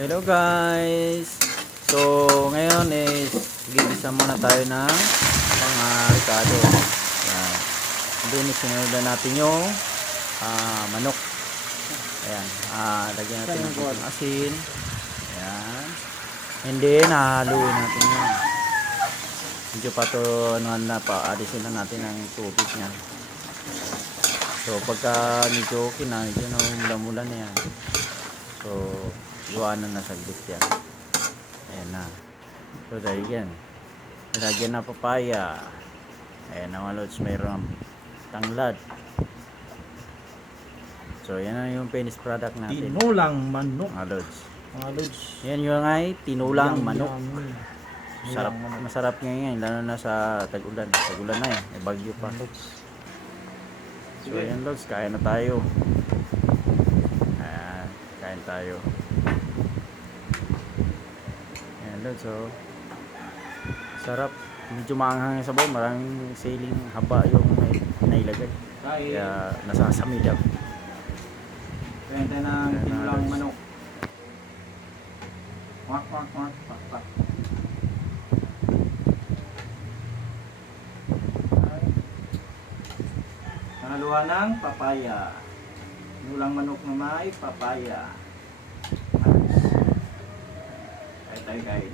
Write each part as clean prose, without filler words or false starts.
Hello guys! So ngayon is gigisa muna tayo ng mga ricado. Ayan. Then sinunod natin yung manok. Ayan. Lagyan natin ng konting asin. Ayan. And then haluin natin yun. Medyo pa ito pa-addition na natin ng tubig niyan. So pagka medyo okay na, medyo mula-mula na yan. So iwanan na saglit yan. Ayan na. So dahil yan, nalagyan na papaya. Ayan na mga lods, mayroon tanglad. So yan na yung finished product natin, Tinulang manok. mga lods. Mga lods. Yan yung ay tinulang Yum, manok. yummy. Sarap, Tinulang manok. masarap ngayon, lalo na sa tag-ulan. Tag-ulan na eh, may bagyo pa. Mga lods. So yan lods, kain na tayo. Ayan, kain tayo. Ayan lods, so sarap. Medyo maanghang yung sabaw, maraming siling haba yung nailagay. Kaya nasasamid ako. Kwenta ng Ayan, tinulang lods. manok. Kwak, kwak, kwak, kwak, kwak. Nakaluha ng papaya. Tinulang manok na may papaya. Nice. Kahit tayo kahit.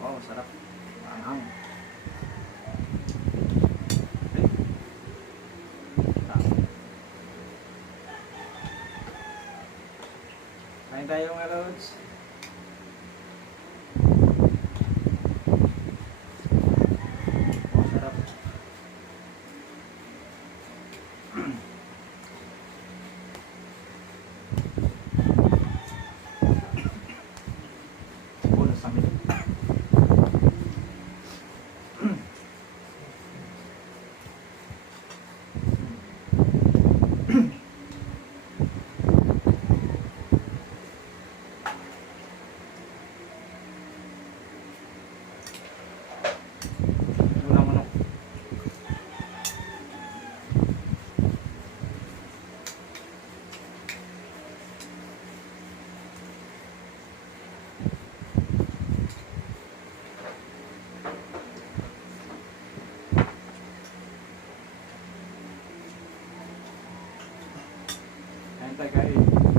Wow, sarap. Anghang. Kain tayo mga lods. Oh, sarap. Oh, nasamit. Tinulang manok. Kain tayo kain.